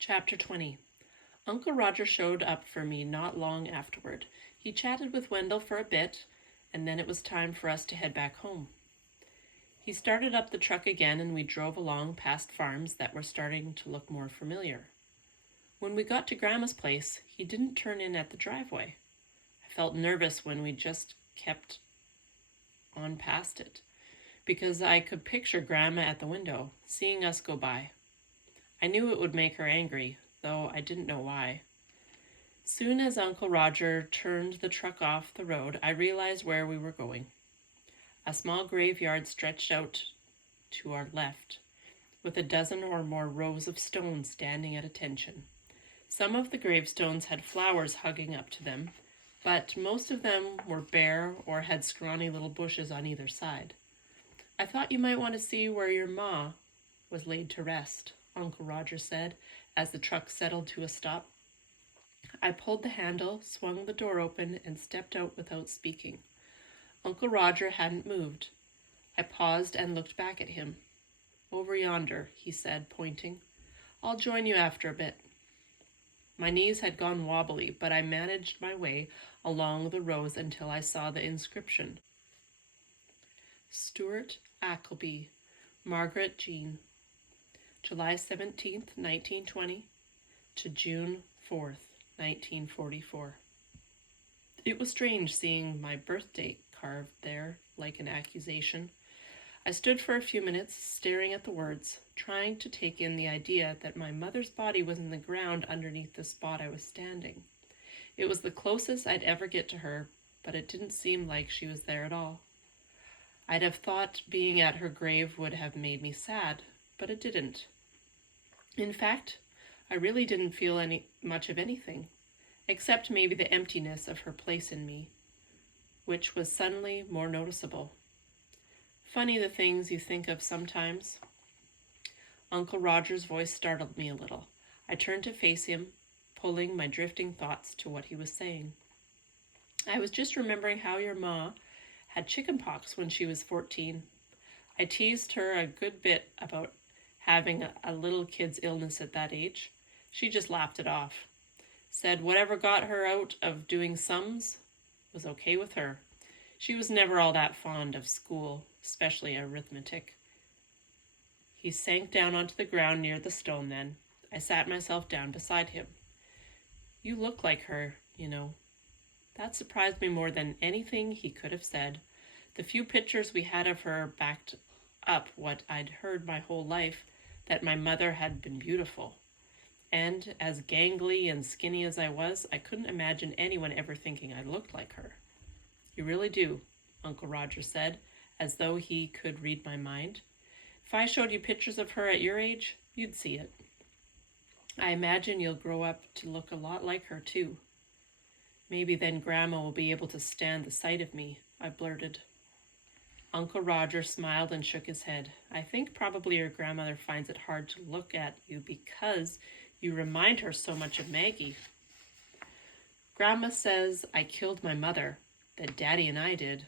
Chapter 20. Uncle Roger showed up for me not long afterward. He chatted with Wendell for a bit, and then it was time for us to head back home. He started up the truck again, and we drove along past farms that were starting to look more familiar. When we got to Grandma's place, he didn't turn in at the driveway. I felt nervous when we just kept on past it, because I could picture Grandma at the window, seeing us go by. I knew it would make her angry, though I didn't know why. Soon as Uncle Roger turned the truck off the road, I realized where we were going. A small graveyard stretched out to our left, with a dozen or more rows of stones standing at attention. Some of the gravestones had flowers hugging up to them, but most of them were bare or had scrawny little bushes on either side. "I thought you might want to see where your ma was laid to rest," Uncle Roger said, as the truck settled to a stop. I pulled the handle, swung the door open, and stepped out without speaking. Uncle Roger hadn't moved. I paused and looked back at him. "Over yonder," he said, pointing. "I'll join you after a bit." My knees had gone wobbly, but I managed my way along the rows until I saw the inscription. Stuart Appleby, Margaret Jean, July 17th, 1920 to June 4th, 1944. It was strange seeing my birth date carved there like an accusation. I stood for a few minutes staring at the words, trying to take in the idea that my mother's body was in the ground underneath the spot I was standing. It was the closest I'd ever get to her, but it didn't seem like she was there at all. I'd have thought being at her grave would have made me sad, but it didn't. In fact, I really didn't feel much of anything, except maybe the emptiness of her place in me, which was suddenly more noticeable. Funny the things you think of sometimes. Uncle Roger's voice startled me a little. I turned to face him, pulling my drifting thoughts to what he was saying. "I was just remembering how your ma had chickenpox when she was 14. I teased her a good bit about having a little kid's illness at that age. She just laughed it off. Said whatever got her out of doing sums was okay with her. She was never all that fond of school, especially arithmetic." He sank down onto the ground near the stone then. I sat myself down beside him. "You look like her, you know." That surprised me more than anything he could have said. The few pictures we had of her backed up what I'd heard my whole life, that my mother had been beautiful. And as gangly and skinny as I was, I couldn't imagine anyone ever thinking I looked like her. "You really do," Uncle Roger said, as though he could read my mind. "If I showed you pictures of her at your age, you'd see it. I imagine you'll grow up to look a lot like her, too." "Maybe then Grandma will be able to stand the sight of me," I blurted. Uncle Roger smiled and shook his head. "I think probably your grandmother finds it hard to look at you because you remind her so much of Maggie. Grandma says I killed my mother, that Daddy and I did."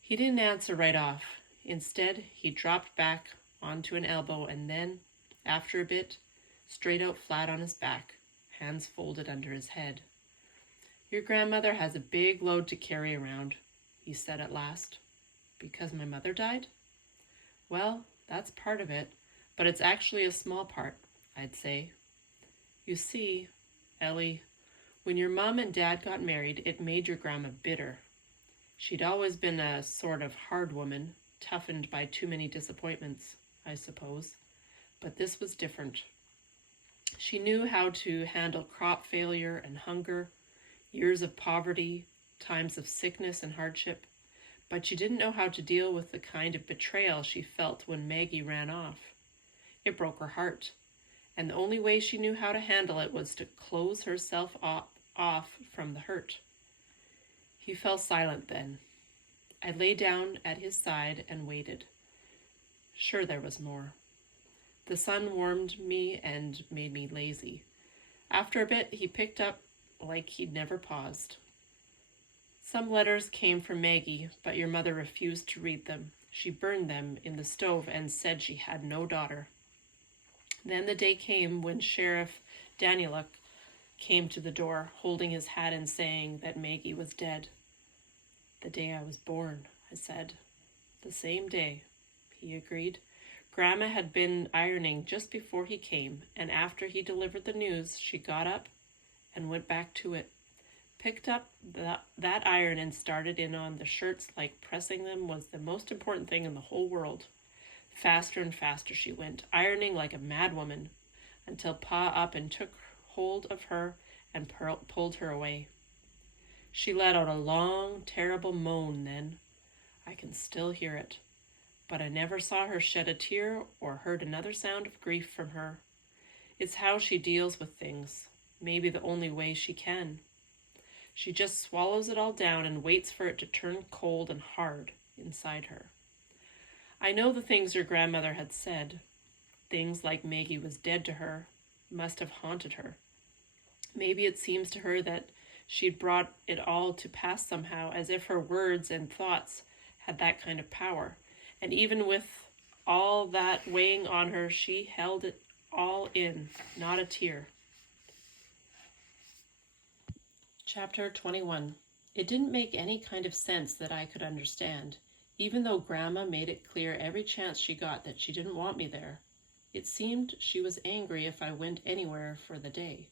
He didn't answer right off. Instead, he dropped back onto an elbow and then, after a bit, straight out flat on his back, hands folded under his head. "Your grandmother has a big load to carry around," he said at last. "Because my mother died?" "Well, that's part of it, but it's actually a small part, I'd say. You see, Ellie, when your mom and dad got married, it made your grandma bitter. She'd always been a sort of hard woman, toughened by too many disappointments, I suppose. But this was different. She knew how to handle crop failure and hunger, years of poverty, times of sickness and hardship, but she didn't know how to deal with the kind of betrayal she felt when Maggie ran off. It broke her heart, and the only way she knew how to handle it was to close herself off from the hurt." He fell silent then. I lay down at his side and waited. Sure, there was more. The sun warmed me and made me lazy. After a bit, he picked up like he'd never paused. "Some letters came from Maggie, but your mother refused to read them. She burned them in the stove and said she had no daughter." Then the day came when Sheriff Daniluk came to the door, holding his hat and saying that Maggie was dead. "The day I was born," I said. "The same day," he agreed. Grandma had been ironing just before he came, and after he delivered the news, she got up and went back to it, picked up that iron and started in on the shirts like pressing them was the most important thing in the whole world. Faster and faster she went, ironing like a madwoman, until Pa up and took hold of her and pulled her away. She let out a long, terrible moan then. I can still hear it, but I never saw her shed a tear or heard another sound of grief from her. It's how she deals with things, maybe the only way she can. She just swallows it all down and waits for it to turn cold and hard inside her. I know the things her grandmother had said. Things like Maggie was dead to her must have haunted her. Maybe it seems to her that she'd brought it all to pass somehow, as if her words and thoughts had that kind of power. And even with all that weighing on her, she held it all in, not a tear. Chapter 21. It didn't make any kind of sense that I could understand, even though Grandma made it clear every chance she got that she didn't want me there. It seemed she was angry if I went anywhere for the day.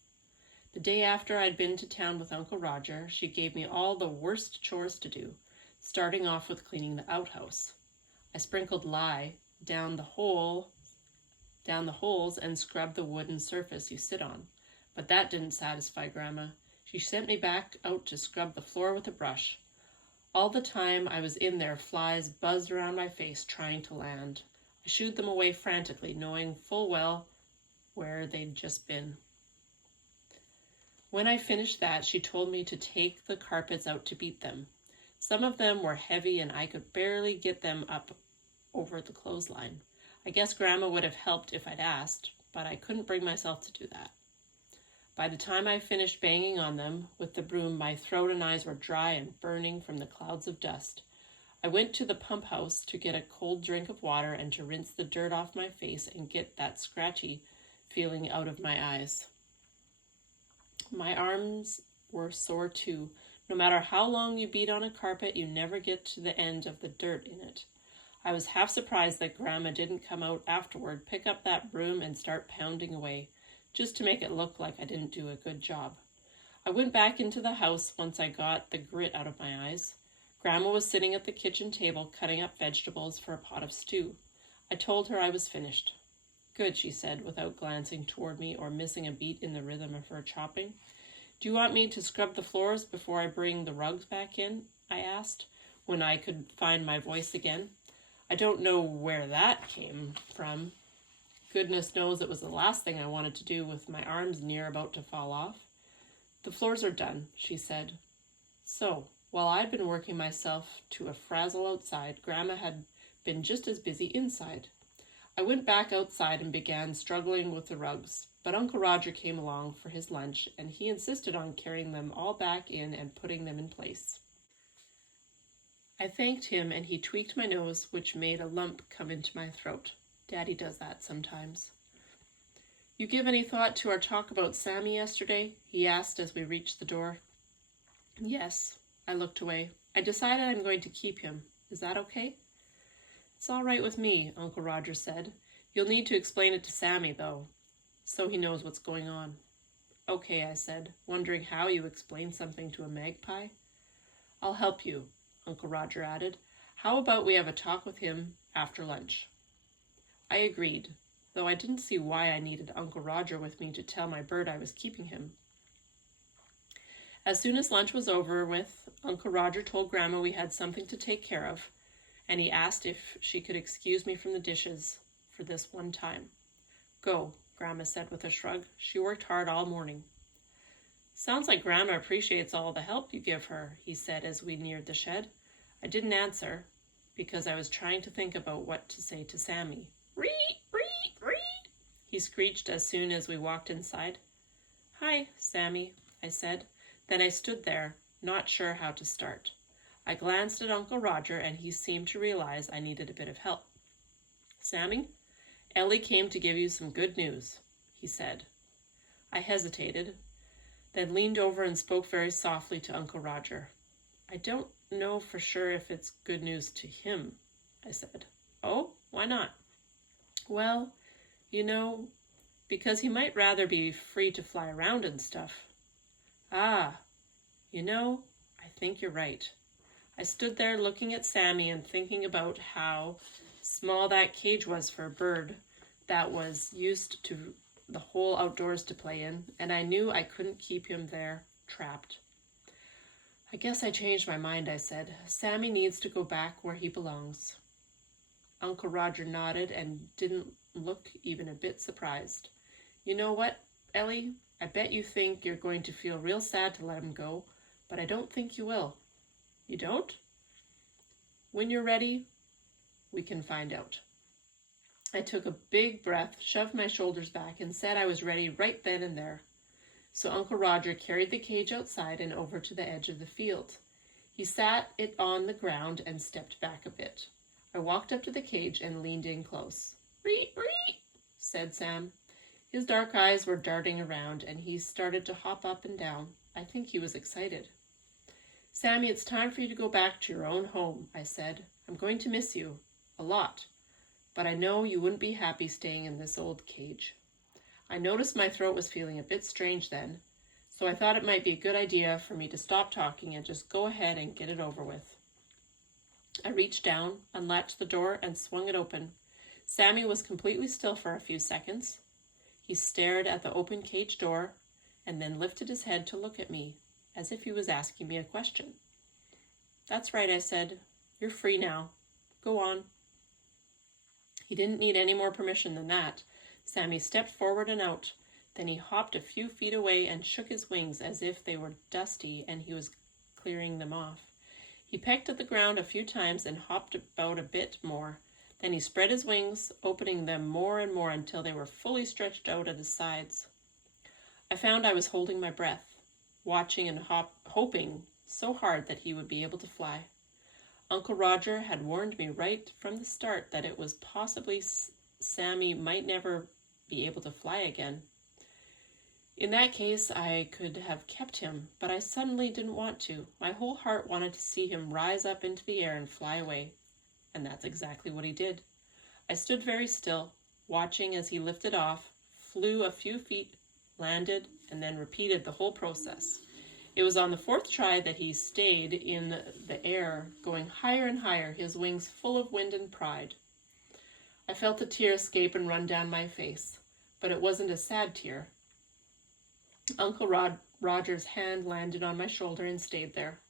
The day after I'd been to town with Uncle Roger, she gave me all the worst chores to do, starting off with cleaning the outhouse. I sprinkled lye down the holes and scrubbed the wooden surface you sit on, but that didn't satisfy Grandma. She sent me back out to scrub the floor with a brush. All the time I was in there, flies buzzed around my face trying to land. I shooed them away frantically, knowing full well where they'd just been. When I finished that, she told me to take the carpets out to beat them. Some of them were heavy and I could barely get them up over the clothesline. I guess Grandma would have helped if I'd asked, but I couldn't bring myself to do that. By the time I finished banging on them with the broom, my throat and eyes were dry and burning from the clouds of dust. I went to the pump house to get a cold drink of water and to rinse the dirt off my face and get that scratchy feeling out of my eyes. My arms were sore too. No matter how long you beat on a carpet, you never get to the end of the dirt in it. I was half surprised that Grandma didn't come out afterward, pick up that broom and start pounding away, just to make it look like I didn't do a good job. I went back into the house once I got the grit out of my eyes. Grandma was sitting at the kitchen table cutting up vegetables for a pot of stew. I told her I was finished. "Good," she said, without glancing toward me or missing a beat in the rhythm of her chopping. "Do you want me to scrub the floors before I bring the rugs back in?" I asked, when I could find my voice again. I don't know where that came from. Goodness knows it was the last thing I wanted to do with my arms near about to fall off. "The floors are done," she said. So, while I'd been working myself to a frazzle outside, Grandma had been just as busy inside. I went back outside and began struggling with the rugs, but Uncle Roger came along for his lunch, and he insisted on carrying them all back in and putting them in place. I thanked him, and he tweaked my nose, which made a lump come into my throat. Daddy does that sometimes. "You give any thought to our talk about Sammy yesterday?" he asked as we reached the door. "Yes." I looked away. "I decided I'm going to keep him. Is that okay?" "It's all right with me," Uncle Roger said. "You'll need to explain it to Sammy, though, so he knows what's going on." "Okay," I said, wondering how you explain something to a magpie. "I'll help you," Uncle Roger added. "How about we have a talk with him after lunch?" I agreed, though I didn't see why I needed Uncle Roger with me to tell my bird I was keeping him. As soon as lunch was over with, Uncle Roger told Grandma we had something to take care of, and he asked if she could excuse me from the dishes for this one time. "Go," Grandma said with a shrug. "She worked hard all morning." "Sounds like Grandma appreciates all the help you give her," he said as we neared the shed. I didn't answer, because I was trying to think about what to say to Sammy. "Reet, reet, reet," he screeched as soon as we walked inside. "Hi, Sammy," I said. Then I stood there, not sure how to start. I glanced at Uncle Roger, and he seemed to realize I needed a bit of help. "Sammy, Ellie came to give you some good news, he said. I hesitated, then leaned over and spoke very softly to Uncle Roger. I don't know for sure if it's good news to him, I said. Oh, why not? Well, because he might rather be free to fly around and stuff. Ah, I think you're right. I stood there looking at Sammy and thinking about how small that cage was for a bird that was used to the whole outdoors to play in, and I knew I couldn't keep him there, trapped. I guess I changed my mind, I said. Sammy needs to go back where he belongs. Uncle Roger nodded and didn't look even a bit surprised. You know what, Ellie? I bet you think you're going to feel real sad to let him go, but I don't think you will. You don't? When you're ready, we can find out. I took a big breath, shoved my shoulders back, and said I was ready right then and there. So Uncle Roger carried the cage outside and over to the edge of the field. He sat it on the ground and stepped back a bit. I walked up to the cage and leaned in close. "Reet, reet," said Sam. His dark eyes were darting around, and he started to hop up and down. I think he was excited. "Sammy, it's time for you to go back to your own home," I said. "I'm going to miss you. A lot. But I know you wouldn't be happy staying in this old cage." I noticed my throat was feeling a bit strange then, so I thought it might be a good idea for me to stop talking and just go ahead and get it over with. I reached down, unlatched the door, and swung it open. Sammy was completely still for a few seconds. He stared at the open cage door and then lifted his head to look at me, as if he was asking me a question. "That's right," I said. "You're free now. Go on." He didn't need any more permission than that. Sammy stepped forward and out. Then he hopped a few feet away and shook his wings as if they were dusty and he was clearing them off. He pecked at the ground a few times and hopped about a bit more. Then he spread his wings, opening them more and more until they were fully stretched out at his sides. I found I was holding my breath, watching and hoping so hard that he would be able to fly. Uncle Roger had warned me right from the start that it was possibly Sammy might never be able to fly again. In that case, I could have kept him, but I suddenly didn't want to. My whole heart wanted to see him rise up into the air and fly away, and that's exactly what he did. I stood very still, watching as he lifted off, flew a few feet, landed, and then repeated the whole process. It was on the fourth try that he stayed in the air, going higher and higher, his wings full of wind and pride. I felt a tear escape and run down my face, but it wasn't a sad tear. Uncle Roger's hand landed on my shoulder and stayed there.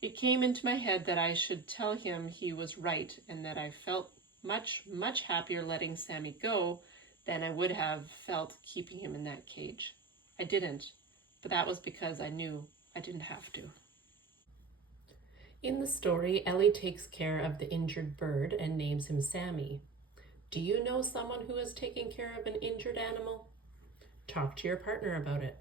It came into my head that I should tell him he was right and that I felt much, much happier letting Sammy go than I would have felt keeping him in that cage. I didn't, but that was because I knew I didn't have to. In the story, Ellie takes care of the injured bird and names him Sammy. Do you know someone who is taking care of an injured animal? Talk to your partner about it.